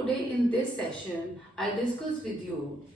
today in this session, I'll discuss with you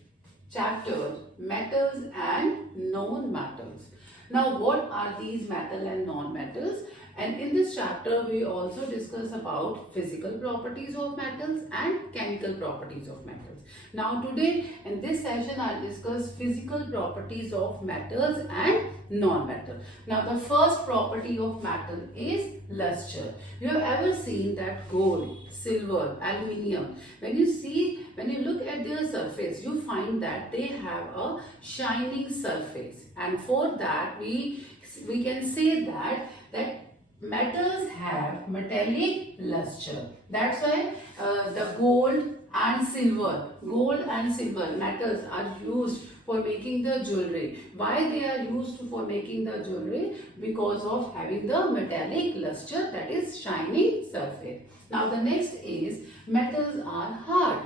chapters metals and non-metals. Now, what are these metal and non-metals? And in this chapter, we also discuss about physical properties of metals and chemical properties of metals. Now, today in this session, I'll discuss physical properties of metals and non-metal. Now, the first property of metal is luster. You have ever seen that gold, silver, aluminium? When you look at their surface, you find that they have a shining surface, and for that we can say that metals have metallic luster. That's why the gold and silver metals are used for making the jewelry. Why they are used for making the jewelry? Because of having the metallic luster, that is shining surface. Now the next is metals are hard.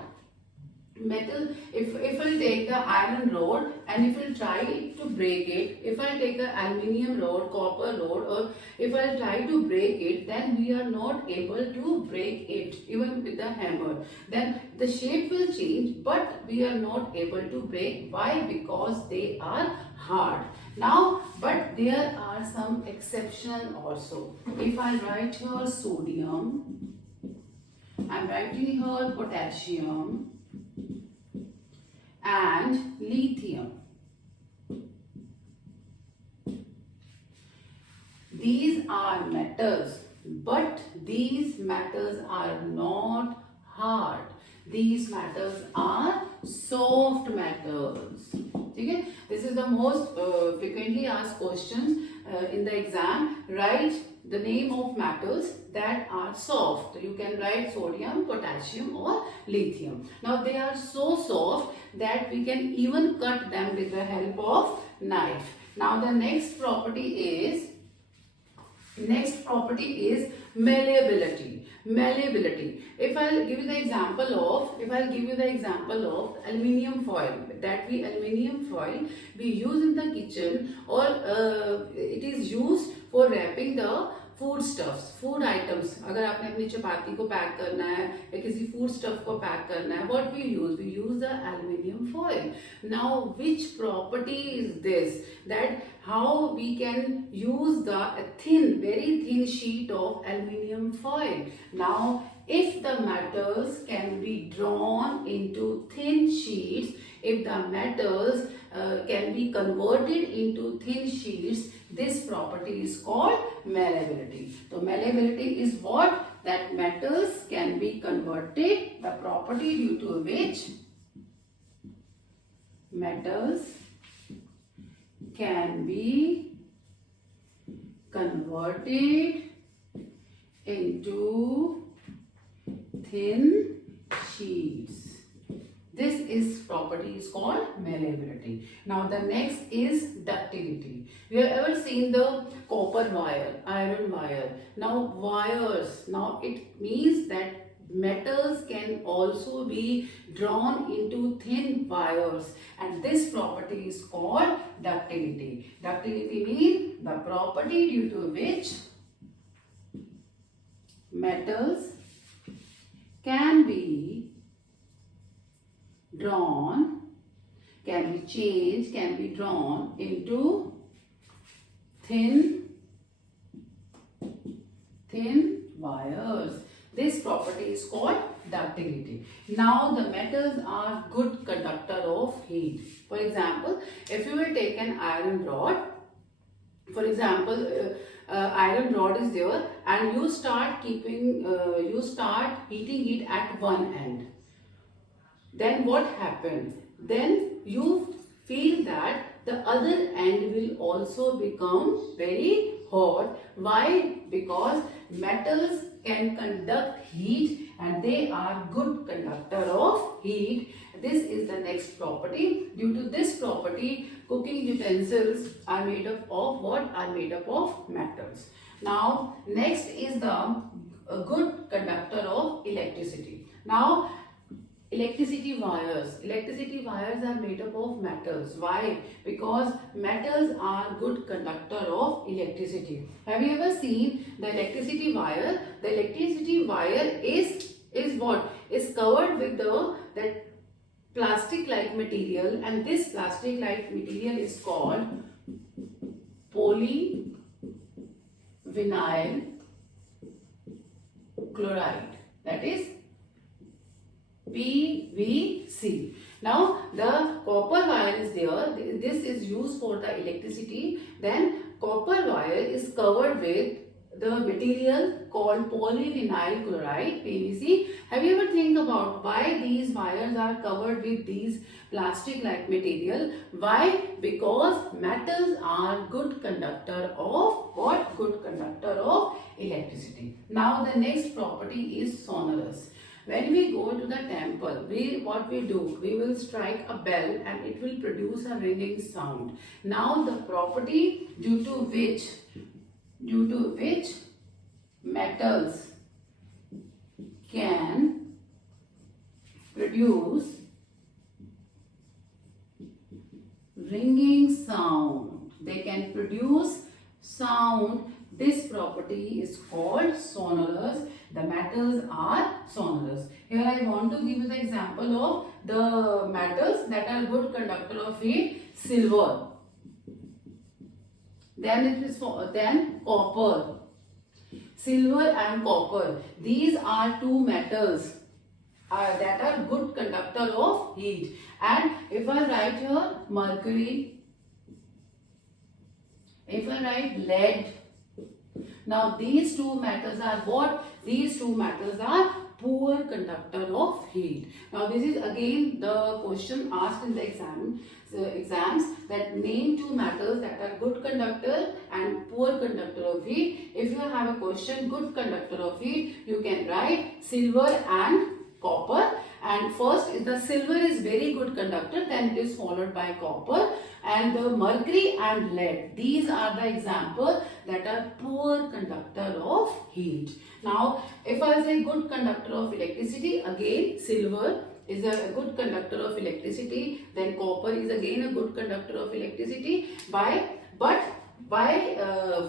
Metal, if I'll take the iron rod and if I'll try to break it, if I'll take an aluminium rod, copper rod, or if I'll try to break it, then we are not able to break it even with the hammer. Then the shape will change, but we are not able to break. Why? Because they are hard. Now, but there are some exceptions also. If I write here sodium, I'm writing here potassium and lithium. These are metals, but these metals are not hard. These metals are soft metals. Okay? This is the most frequently asked questions in the exam. Write the name of metals that are soft. You can write sodium, potassium or lithium. Now they are so soft that we can even cut them with the help of knife. Now the next property is malleability. If I'll give you the example of aluminium foil, aluminium foil we use in the kitchen, or it is used for wrapping the food stuffs, food items. अगर आपने अपनी चपाती को pack करना है या किसी food stuff को pack करना है, what we use the aluminium foil. Now which property is this, that how we can use the very thin sheet of aluminium foil. Now if the metals can be drawn into thin sheets, if the metals can be converted into thin sheets, this property is called malleability. So malleability is what? That metals can be converted, the property due to which metals can be converted into thin sheets. This is property is called malleability. Now the next is ductility. You have ever seen the copper wire, iron wire? Now wires, now it means that metals can also be drawn into thin wires, and this property is called ductility. Ductility means the property due to which metals can be drawn, can be changed, can be drawn into thin wires. This property is called ductility. Now the metals are good conductor of heat. For example, if you will take an iron rod, for example, iron rod is there and you start heating it at one end. Then what happened? Then you feel that the other end will also become very hot. Why? Because metals can conduct heat and they are good conductor of heat. This is the next property. Due to this property, cooking utensils are made up of what? Are made up of metals. Now next is the good conductor of electricity. Now electricity wires are made up of metals. Why? Because metals are good conductor of electricity. Have you ever seen the electricity wire? The electricity wire is what? is covered with that plastic like material, and this plastic like material is called polyvinyl chloride, that is PVC. Now the copper wire is there, this is used for the electricity. Then copper wire is covered with the material called polyvinyl chloride, PVC. Have you ever think about why these wires are covered with these plastic like material? Why? Because metals are good conductor of what? Good conductor of electricity. Now the next property is sonorous. When we go to the temple, what we do? We will strike a bell and it will produce a ringing sound. Now the property due to which metals can produce ringing sound. They can produce sound. This property is called sonorous. The metals are sonorous. Here I want to give you the example of the metals that are good conductor of heat. Silver. Then it is copper. Silver and copper. These are two metals that are good conductor of heat. And if I write here mercury, if I write lead, now these two metals are what? These two metals are poor conductor of heat. Now this is again the question asked in the exams, that name two metals that are good conductor and poor conductor of heat. If you have a question good conductor of heat, you can write silver and copper. And first is the silver is very good conductor, then it is followed by copper, and the mercury and lead. These are the examples that are poor conductor of heat. Now if I say good conductor of electricity, again silver is a good conductor of electricity, then copper is again a good conductor of electricity.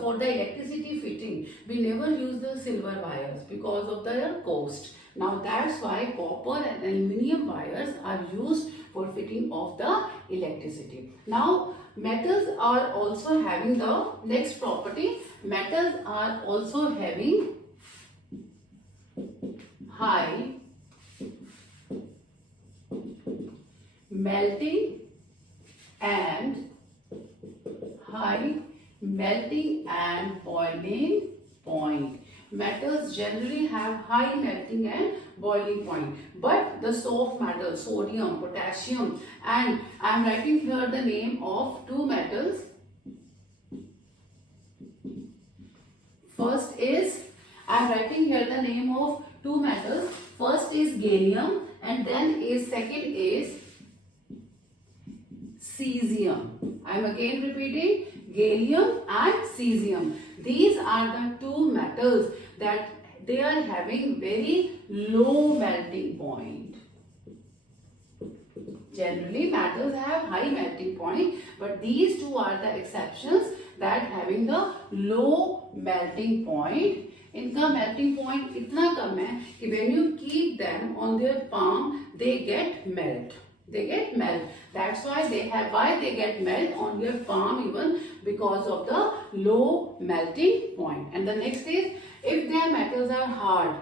For the electricity fitting, we never use the silver wires because of their cost. Now that's why copper and aluminium wires are used for fitting of the electricity. Now metals are also having the next property. Metals are also having high melting and boiling point. Metals generally have high melting and boiling point, but the soft metals, sodium, potassium, and I am writing here the name of two metals. First is, I am writing here the name of two metals. First is gallium and then second is cesium. I am again repeating, gallium and cesium. These are the two metals that they are having very low melting point. Generally metals have high melting point, but these two are the exceptions that having the low melting point. इनका melting point इतना कम है कि when you keep them on their palm, they get melt. They get melt. That's why they get melt on your palm even because of the low melting point. And the next is, if their metals are hard,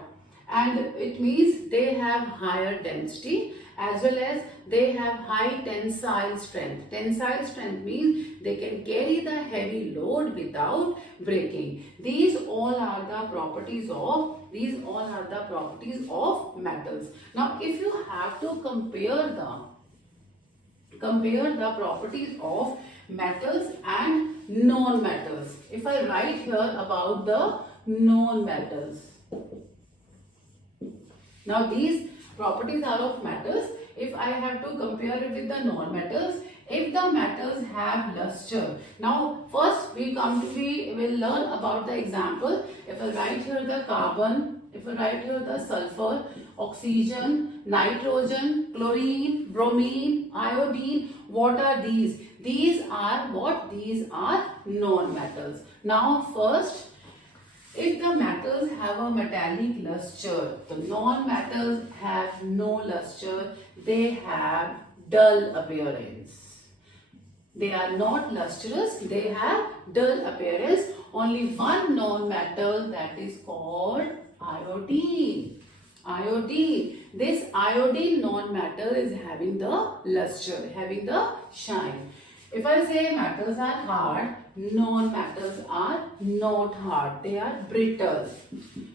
and it means they have higher density as well as they have high tensile strength. Tensile strength means they can carry the heavy load without breaking. These all are the properties of metals. Now if you have to compare the properties of metals and non-metals. If I write here about the non-metals. Now these properties are of metals. If I have to compare it with the non-metals, if the metals have luster. Now first we will learn about the example. If I write here the carbon, if I write here the sulfur, oxygen, nitrogen, chlorine, bromine, iodine, what are these? These are what? These are non-metals. Now first If the metals have a metallic luster, the non-metals have no luster, they have dull appearance. They are not lustrous, they have dull appearance. Only one non-metal, that is called iodine. Iodine. This iodine non-metal is having the luster, having the shine. If I say metals are hard, non-metals are not hard. They are brittle.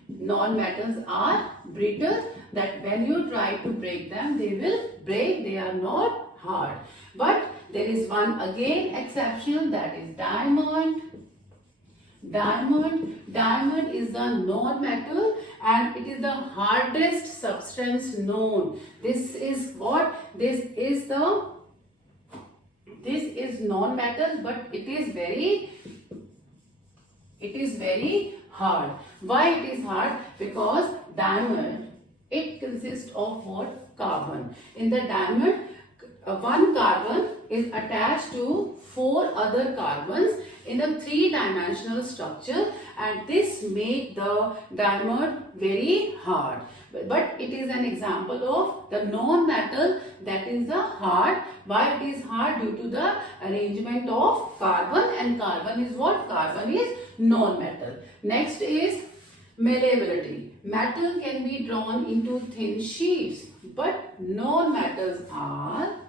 Non-metals are brittle, that when you try to break them, they will break. They are not hard. But there is one again exception, that is diamond. Diamond is the non-metal and it is the hardest substance known. This is what? This is non-metal, but it is very hard. Why it is hard? Because diamond, it consists of what? Carbon. In the diamond, one carbon is attached to 4 other carbons in a 3-dimensional structure, and this makes the diamond very hard. But it is an example of the non-metal that is the hard. Why it is hard? Due to the arrangement of carbon, and carbon is what? Carbon is non-metal. Next is malleability. Metal can be drawn into thin sheets, but non-metals are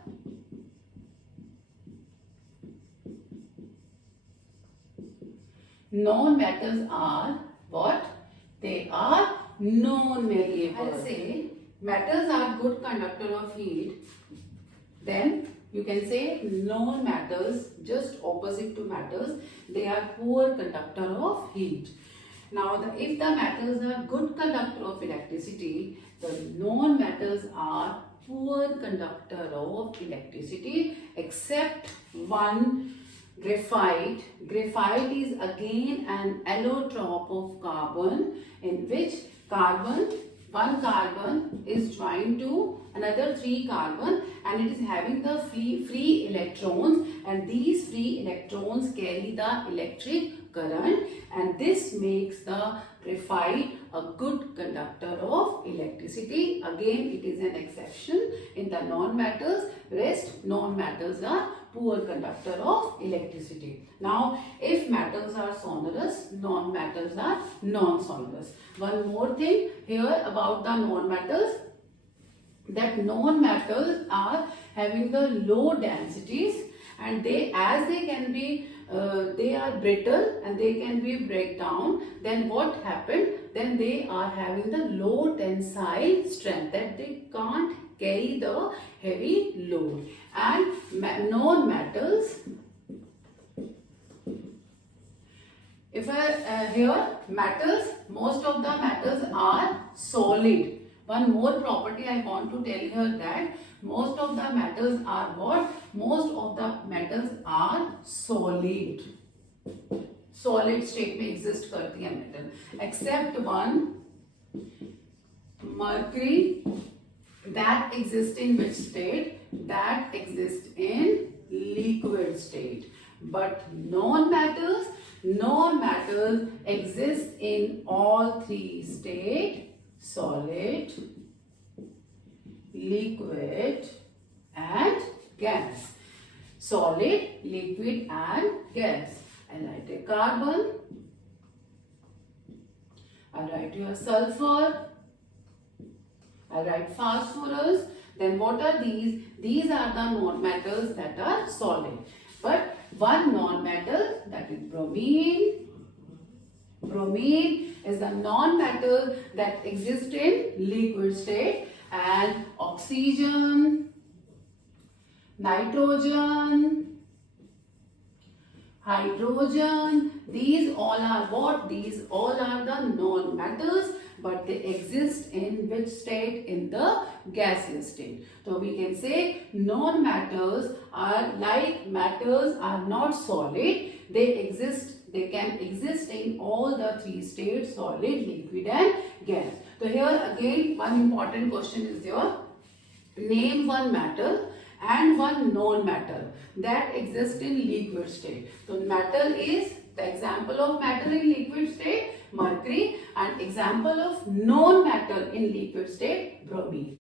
what? They are non-malleable. I'll say metals are good conductor of heat. Then you can say non-metals, just opposite to metals, they are poor conductor of heat. Now, if the metals are good conductor of electricity, the non-metals are poor conductor of electricity, except one, graphite. Graphite is again an allotrope of carbon, in which one carbon is joined to another 3 carbon, and it is having the free electrons, and these free electrons carry the electric current, and this makes the graphite a good conductor of electricity. Again, it is an exception in the non-metals. Rest non-metals are poor conductor of electricity. Now, if metals are sonorous, non-metals are non-sonorous. One more thing here about the non-metals, that non-metals are having the low densities, and they can be they are brittle and they can be break down. Then what happened? Then they are having the low tensile strength, that they can't carry the heavy load. And non-metals, if here metals, most of the metals are solid. One more property I want to tell here, that most of the metals are what? Most of the metals are solid. Solid state में exist करती है metal, except one, mercury, that exists in which state? That exists in liquid state. But non-metals exist in all 3 states: solid, liquid and gas. Solid, liquid and gas. I write a carbon, I write here sulfur, I write phosphorus. Then what are these? These are the non-metals that are solid. But one non-metal, that is bromine. Bromine is a non-metal that exists in liquid state. And oxygen, nitrogen, hydrogen, these all are what? These all are the non-metals, but they exist in which state? In the gaseous state. So we can say non-metals are like metals are not solid. They can exist in all the 3 states: solid, liquid and gas. So here again one important question is here. Name one metal and one non-metal that exists in liquid state. So metal is The example of metal in liquid state, mercury, and example of known metal in liquid state, bromine.